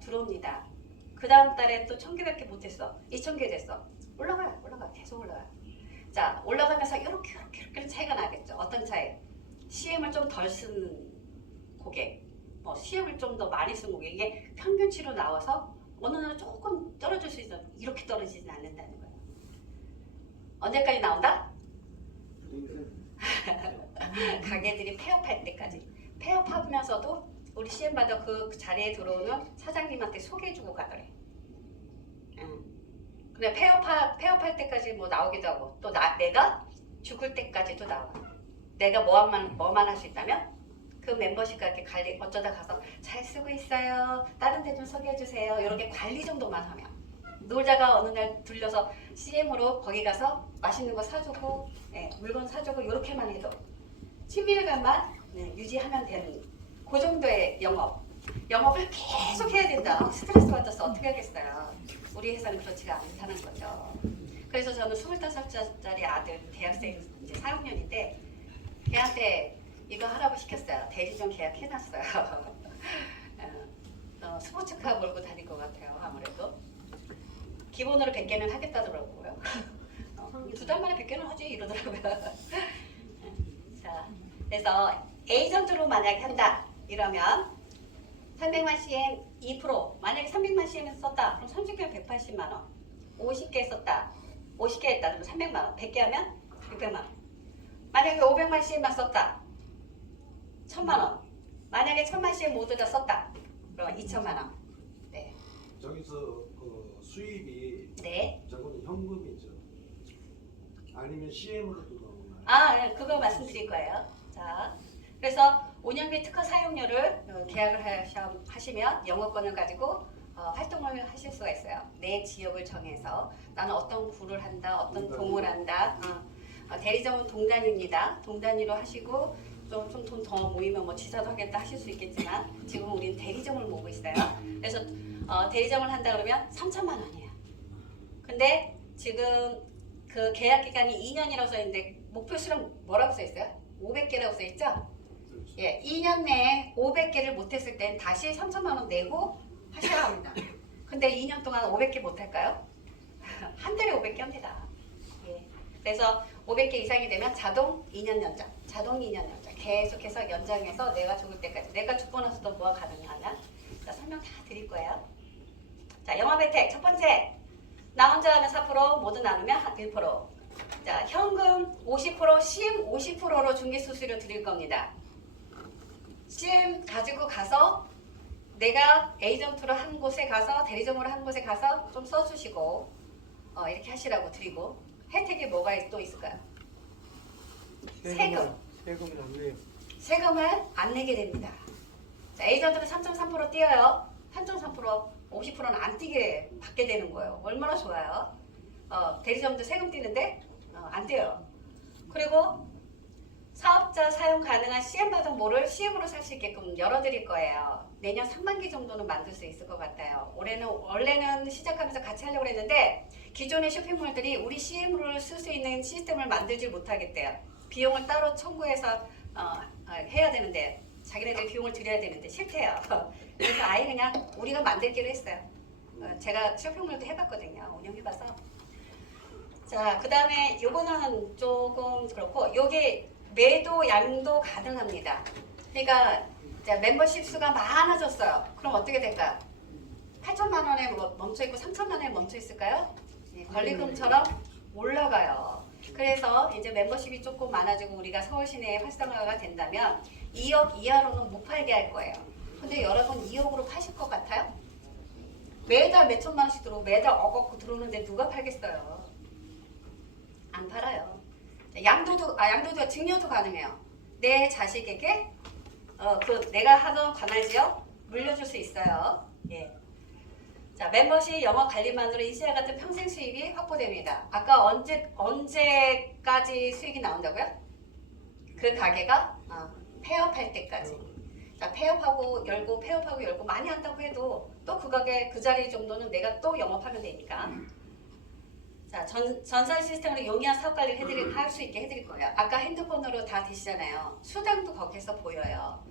들어옵니다. 그 다음 달에 또 1000개밖에 못했어. 2000개 됐어. 올라가요. 계속 올라가요. 자, 올라가면서 이렇게 차이가 나겠죠. 어떤 차이? CM을 좀 덜 쓴 고객, CM을 좀 더 많이 쓴 고객, 이게 평균치로 나와서 어느 날 조금 떨어질 수 있어. 이렇게 떨어지진 않는다는 거예요. 언제까지 나온다? 가게들이 폐업할 때까지. 폐업하면서도 우리 CM바더 그 자리에 들어오는 사장님한테 소개해주고 가더래. 근데 폐업할 때까지 뭐 나오기도 하고 또 내가 죽을 때까지도 나와. 내가 뭐만 할 수 있다면 그 멤버십과 이렇게 어쩌다 가서 잘 쓰고 있어요. 다른 데 좀 소개해주세요. 이렇게 관리 정도만 하면. 놀다가 어느 날 들려서 CM으로 거기 가서 맛있는 거 사주고 물건 사주고 이렇게만 해도 친밀감만 네, 유지하면 되는 그 정도의 영업을 계속 해야 된다. 스트레스 받아서 어떻게 하겠어요. 우리 회사는 그렇지가 않다는 거죠. 그래서 저는 25살짜리 아들 대학생 이제 4학년인데 걔한테 이거 하라고 시켰어요. 대리점 계약해놨어요. 스포츠카 몰고 다닐 것 같아요. 아무래도 기본으로 100개는 하겠다더라고요. 2달 만에 100개는 하지 이러더라고요. 자, 그래서 에이전트로 만약에 한다 이러면 300만 CM 2%, 만약에 300만 CM 썼다 그럼 30개면 180만 원, 50개 썼다 50개 했다 그러면 300만 원, 100개 하면 600만 원. 만약에 500만 CM만 썼다 1000만 원, 만약에 1000만 CM 모두 다 썼다 그러면 2000만 원. 네. 저기서 수입이 네. 저거는 현금이죠. 아니면 CM으로도 나오나요? 아, 네, 그거 말씀드릴 거예요. 자, 그래서 5년비 특허 사용료를 계약을 하시면 영업권을 가지고 활동을 하실 수가 있어요. 내 지역을 정해서 나는 어떤 구를 한다, 어떤 동을 한다. 대리점은 동단입니다. 동단위로 하시고 좀 돈 더 모이면 뭐 지사도 하겠다 하실 수 있겠지만 지금 우리는 대리점을 모으고 있어요. 그래서 대리점을 한다 그러면 3천만 원이에요. 근데 지금 그 계약 기간이 2년이라고 써 있는데 목표 수량 뭐라고 써 있어요? 500개라고 써 있죠? 예, 2년 내에 500개를 못했을 땐 다시 3천만 원 내고 하셔야 합니다. 근데 2년 동안 500개 못할까요? 한 달에 500개 합니다. 예, 그래서 500개 이상이 되면 자동 2년 연장, 자동 2년 연장 계속해서 연장해서 내가 죽을 때까지. 내가 죽고 나서도 뭐가 가능하냐? 자, 설명 다 드릴 거예요. 자, 영업 혜택 첫 번째, 나 혼자 하면 4%, 모두 나누면 1%. 자, 현금 50%, CM 50%로 중개 수수료 드릴 겁니다. CM 가지고 가서 내가 에이전트로 한 곳에 가서 대리점으로 한 곳에 가서 좀 써주시고 이렇게 하시라고 드리고 혜택이 뭐가 또 있을까요? 세금. 세금은 왜요? 세금을 안 내게 됩니다. 자, 에이전트는 3.3% 띄어요. 3.3%, 50%는 안 띄게 받게 되는 거예요. 얼마나 좋아요. 대리점도 세금 띄는데 안 띄어요. 그리고 사업자 사용 가능한 CM 바닥몰을 CM으로 살 수 있게끔 열어드릴 거예요. 내년 3만 개 정도는 만들 수 있을 것 같아요. 원래는 시작하면서 같이 하려고 했는데 기존의 쇼핑몰들이 우리 CM으로 쓸 수 있는 시스템을 만들지 못하겠대요. 비용을 따로 청구해서 해야 되는데 자기네들 비용을 들여야 되는데 싫대요. 그래서 아예 그냥 우리가 만들기로 했어요. 제가 쇼핑몰도 해봤거든요. 운영해봐서. 자, 그 다음에 요거는 조금 그렇고 요게 매도 양도 가능합니다. 그러니까 이제 멤버십 수가 많아졌어요. 그럼 어떻게 될까요? 8천만 원에 멈춰 있고 3천만 원에 멈춰 있을까요? 예, 권리금처럼 올라가요. 그래서 이제 멤버십이 조금 많아지고 우리가 서울 시내에 활성화가 된다면 2억 이하로는 못 팔게 할 거예요. 근데 여러분 2억으로 파실 것 같아요? 매달 몇 천만 원씩 들어오고 매달 억억 들어오는데 누가 팔겠어요? 안 팔아요. 양도도 증여도 가능해요. 내 자식에게 내가 하던 관할지역 물려줄 수 있어요. 예. 자, 멤버십 영업 관리만으로 이시와 같은 평생 수익이 확보됩니다. 아까 언제까지 수익이 나온다고요? 그 가게가 폐업할 때까지. 자, 폐업하고 열고 많이 한다고 해도 또 그 가게 그 자리 정도는 내가 또 영업하면 되니까. 자, 전산 시스템으로 용이한 사업 관리를 할 수 있게 해드릴 거예요. 아까 핸드폰으로 다 되시잖아요. 수당도 거기서 보여요.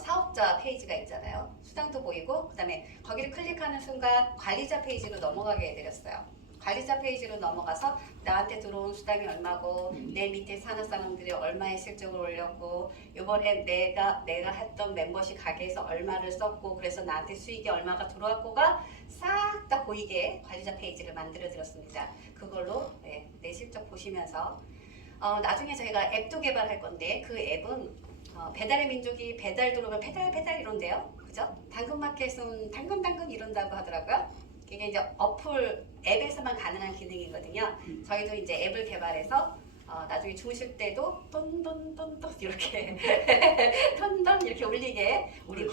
사업자 페이지가 있잖아요. 수당도 보이고 그 다음에 거기를 클릭하는 순간 관리자 페이지로 넘어가게 해드렸어요. 관리자 페이지로 넘어가서 나한테 들어온 수당이 얼마고 내 밑에 사는 사람들이 얼마의 실적을 올렸고 이번에 내가 했던 멤버십 가게에서 얼마를 썼고 그래서 나한테 수익이 얼마가 들어왔고가 싹 다 보이게 관리자 페이지를 만들어 드렸습니다. 그걸로 내 실적 보시면서 나중에 저희가 앱도 개발할 건데 그 앱은 배달의 민족이 배달 들어오면 배달 이런데요. 그죠? 당근마켓은 당근 이런다고 하더라고요. 이게 이제 어플 앱에서만 가능한 기능이거든요. 저희도 이제 앱을 개발해서 나중에 주무실 때도 돈돈돈돈 이렇게 돈돈 이렇게 울리게 우리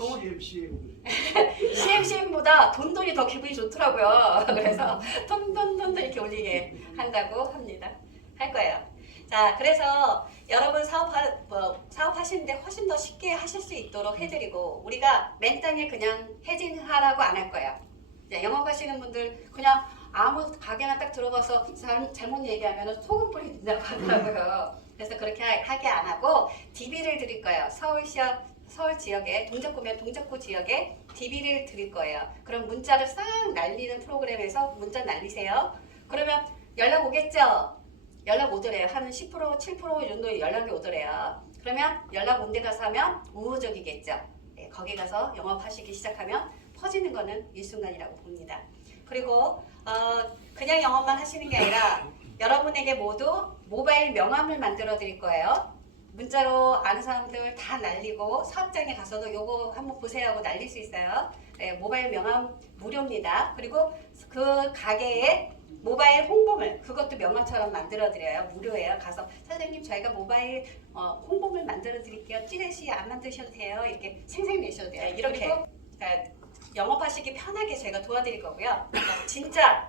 CMCM보다 돈돈이 더 기분이 좋더라고요. 그래서 돈돈돈돈 이렇게 울리게 한다고 합니다. 할 거예요. 자, 그래서 여러분 사업하시는데 훨씬 더 쉽게 하실 수 있도록 해드리고 우리가 맨땅에 그냥 해진하라고 안 할 거예요. 자, 영업하시는 분들 그냥 아무 가게나 딱 들어가서 잘못 얘기하면 소금 뿌린다고 하더라고요. 그래서 그렇게 하게 안 하고 DB를 드릴 거예요. 서울 지역에 동작구면 동작구 지역에 DB를 드릴 거예요. 그럼 문자를 싹 날리는 프로그램에서 문자 날리세요. 그러면 연락 오겠죠? 연락 오더래요. 한 10%, 7% 정도 연락이 오더래요. 그러면 연락 온 데 가서 하면 우호적이겠죠. 네, 거기 가서 영업하시기 시작하면 퍼지는 거는 일순간이라고 봅니다. 그리고 그냥 영업만 하시는 게 아니라 여러분에게 모두 모바일 명함을 만들어 드릴 거예요. 문자로 아는 사람들 다 날리고 사업장에 가서도 요거 한번 보세요 하고 날릴 수 있어요. 네, 모바일 명함 무료입니다. 그리고 그 가게에 모바일 홍보물 그것도 명함처럼 만들어 드려요. 무료예요. 가서 사장님 저희가 모바일 홍보물 만들어 드릴게요. 찌렛이 안 만드셔도 돼요. 이렇게 생생 내셔도 돼요. 이렇게 영업하시기 편하게 저희가 도와드릴 거고요. 진짜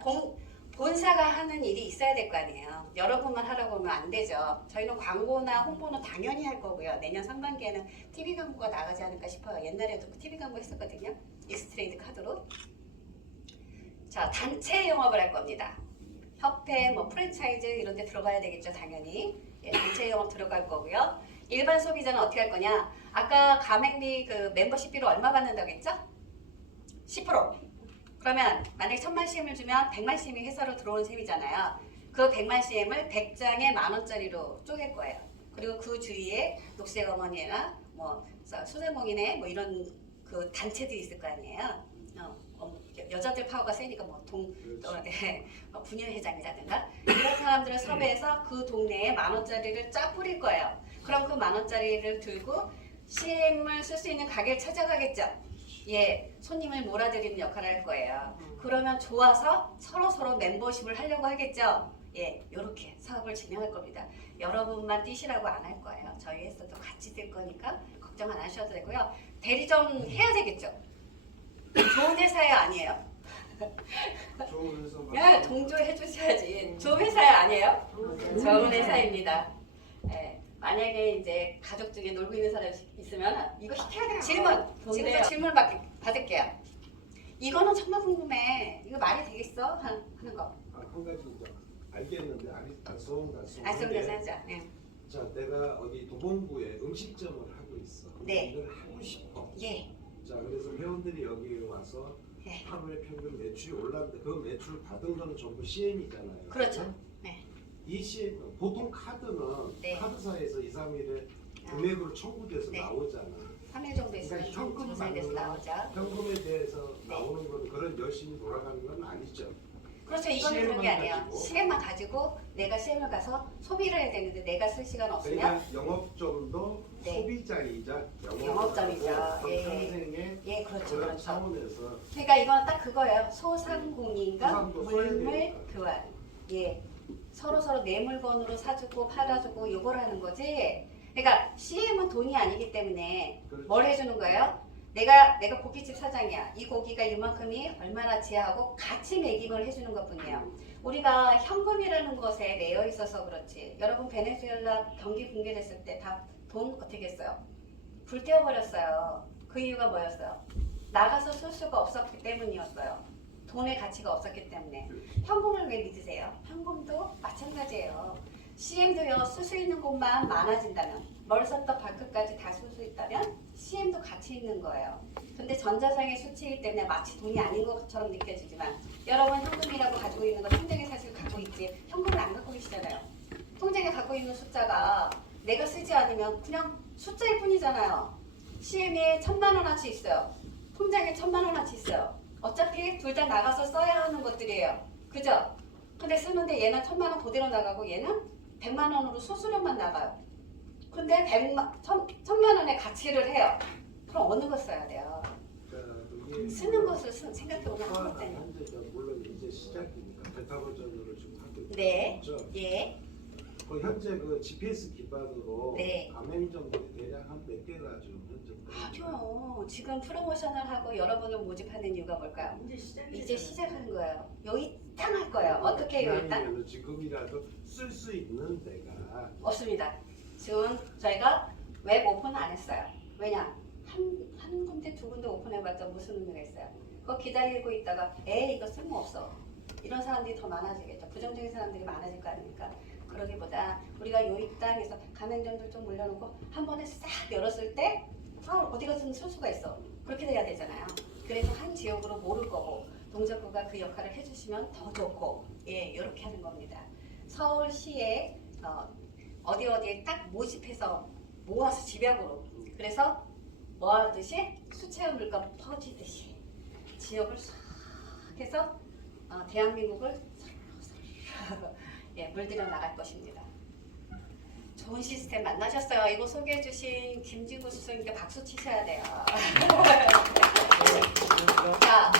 본사가 하는 일이 있어야 될 거 아니에요. 여러분만 하라고 하면 안 되죠. 저희는 광고나 홍보는 당연히 할 거고요. 내년 상반기에는 TV 광고가 나가지 않을까 싶어요. 옛날에도 TV 광고 했었거든요. 익스트레이드 카드로. 자, 단체 영업을 할 겁니다. 협회, 뭐 프랜차이즈 이런 데 들어가야 되겠죠, 당연히. 예, 단체 영업 들어갈 거고요. 일반 소비자는 어떻게 할 거냐? 아까 가맹비 그 멤버십비로 얼마 받는다고 했죠? 10%. 그러면 만약에 1000만 CM을 주면 100만 CM이 회사로 들어오는 셈이잖아요. 그 100만 CM을 100장에 10,000원짜리로 쪼갤 거예요. 그리고 그 주위에 녹색 어머니나 뭐 소상공인의 뭐 이런 그 단체들이 있을 거 아니에요. 여자들 파워가 세니까 뭐 분녀회장이라든가 이런 사람들을 섭외해서 그 동네에 10,000원짜리를 쫙 뿌릴 거예요. 그럼 그 10,000원짜리를 들고 CM을 쓸 수 있는 가게를 찾아가겠죠. 예, 손님을 몰아들이는 역할을 할 거예요. 그러면 좋아서 서로 멤버십을 하려고 하겠죠. 예, 이렇게 사업을 진행할 겁니다. 여러분만 뛰시라고 안 할 거예요. 저희 회사도 같이 뛸 거니까 걱정 안 하셔도 되고요. 대리점 해야 되겠죠. 좋은 회사야 아니에요? 좋은 회사 야, 동조해 주셔야지. 좋은 회사야 아니에요? 좋은 회사입니다. 예, 만약에 이제 가족 중에 놀고 있는 사람이 있으면 이거 시켜야 돼요. 지금부터 질문 받을게요. 이거는 정말 궁금해. 이거 말이 되겠어? 하는 거. 한 가지 이제 알겠는데 알쏭달쏭. 알쏭달쏭 하자. 네. 자, 내가 어디 도봉구에 음식점을 하고 있어. 네. 이걸 하고 싶어. 예. 자, 그래서 회원들이 여기 와서 예. 하루에 평균 매출이 올랐는데 그 매출 받은 거는 전부 CM이잖아요. 그렇죠. 네. 이 CM 보통 카드는 네. 카드사에서 2, 3일에 금액으로 청구돼서 네. 나오잖아. 3일 정도 있으면 그러니까 현금 조사돼서 나오죠. 현금에 대해서 네. 나오는 건 그런 열심히 돌아가는 건 아니죠. 그렇죠. 이거는 그런 게 아니에요. CM만 가지고 내가 CM을 가서 소비를 해야 되는데 내가 쓸 시간 없으면 그러니까 영업점도 네. 소비자이자 영업점이죠. 예. 상생의 예, 그렇죠. 그런 그렇죠. 차원에서 그러니까 이건 딱 그거예요. 소상공인과 소상도 써야 물물 되니까. 교환. 예. 서로 내 물건으로 사주고 팔아주고 이걸 하는 거지. 그러니까 CM은 돈이 아니기 때문에 그렇죠. 뭘 해주는 거예요? 내가 고깃집 사장이야. 이 고기가 이만큼이 얼마나치 하고 같이 매김을 해주는 것뿐이에요. 우리가 현금이라는 것에 매여 있어서 그렇지. 여러분 베네수엘라 경기 붕괴됐을 때 다 돈 어떻게 했어요? 불태워버렸어요. 그 이유가 뭐였어요? 나가서 쓸 수가 없었기 때문이었어요. 돈의 가치가 없었기 때문에. 현금을 왜 믿으세요? 현금도 마찬가지예요. CM도요, 쓸 수 있는 곳만 많아진다면, 멀서부터 발끝까지 다 쓸 수 있다면 CM도 가치 있는 거예요. 근데 전자상의 수치이기 때문에 마치 돈이 아닌 것처럼 느껴지지만 여러분 현금이라고 가지고 있는 거 통장에 사실 갖고 있지 현금을 안 갖고 계시잖아요. 통장에 갖고 있는 숫자가 내가 쓰지 않으면 그냥 숫자일 뿐이잖아요. CM에 1,000만 원어치 있어요. 통장에 1,000만 원어치 있어요. 어차피 둘 다 나가서 써야 하는 것들이에요. 그죠? 근데 쓰는데 얘는 1,000만 원 그대로 나가고 얘는 100만 원으로 수수료만 나가요. 근데 1,000만 원의 가치를 해요. 그럼 어느 거 써야 돼요? 쓰는 것을 생각해보면 한것때문에 현재 물론 이제 시작이니까 베타 버전으로 좀 하고 네. 있죠. 예. 현재 그 GPS 기반으로 네. 가맹점들이 대략 한 몇 개가 지금 현재 아니요. 지금 프로모션을 하고 여러분을 모집하는 이유가 뭘까요? 이제 시작하는 거예요. 여기 땅 할 거예요. 어떻게 여기 땅? 기왕이면 지금이라도 쓸 수 있는 데가 없습니다. 지금 저희가 웹 오픈 안 했어요. 왜냐? 한 군데 두 군데 오픈해봤자 무슨 의미가 있어요? 그거 기다리고 있다가 이거 쓸모없어. 이런 사람들이 더 많아지겠죠. 부정적인 사람들이 많아질 거 아닙니까? 그러기보다 우리가 요 땅에서 가맹점들 좀 물려놓고 한 번에 싹 열었을 때 어디 가서는 쓸 수가 있어. 그렇게 돼야 되잖아요. 그래서 한 지역으로 모를 거고 동작구가 그 역할을 해주시면 더 좋고 이렇게 하는 겁니다. 서울시에 어디에 딱 모집해서 모아서 집약으로 그래서 뭐 하듯이 수채화 물감 퍼지듯이 지역을 싹 해서 대한민국을 물들여 나갈 것입니다. 좋은 시스템 만나셨어요. 이거 소개해주신 김진구 수석님께 박수 치셔야 돼요. 자,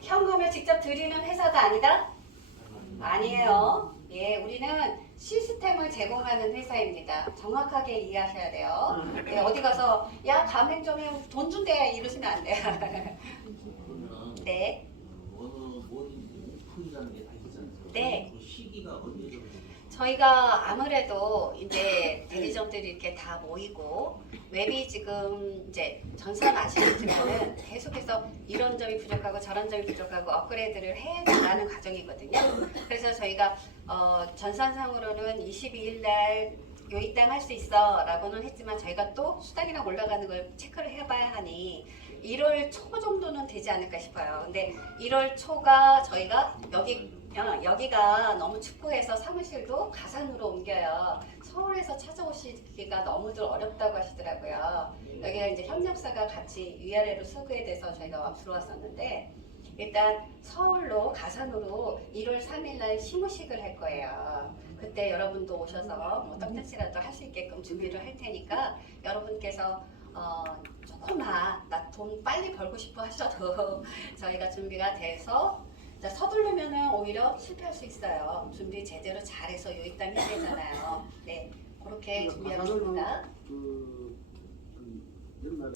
현금을 직접 드리는 회사가 아니다? 아니에요. 우리는 시스템을 제공하는 회사입니다. 정확하게 이해하셔야 돼요. 어디 가서 야 가맹점에 돈 준대 이러시면 안 돼요. 네. 모든 오픈이라는 게 다 있잖아요. 네. 그 시기가 언제 정도? 저희가 아무래도 이제 대리점들이 이렇게 다 모이고 웹이 지금 이제 전산 아시겠지만은 계속해서 이런 점이 부족하고 저런 점이 부족하고 업그레이드를 해 나가는 과정이거든요. 그래서 저희가 전산상으로는 22일 날 요 이 땅 할 수 있어 라고는 했지만 저희가 또 수당이랑 올라가는 걸 체크를 해봐야 하니 1월 초 정도는 되지 않을까 싶어요. 근데 1월 초가 저희가 여기가 너무 춥고해서 사무실도 가산으로 옮겨요. 서울에서 찾아오시기가 너무들 어렵다고 하시더라고요. 여기가 이제 협력사가 같이 위아래로 수그에 대해서 저희가 들어왔었는데 일단 서울로 가산으로 1월 3일 날 시무식을 할 거예요. 그때 여러분도 오셔서 뭐 떡잔치라도 할 수 있게끔 준비를 할 테니까 여러분께서 조금만 나 돈 빨리 벌고 싶어 하셔도 저희가 준비가 돼서 서두르면은 오히려 실패할 수 있어요. 준비 제대로 잘해서 요이 땅 해야 되잖아요. 네, 그렇게 준비하겠습니다. 옛날에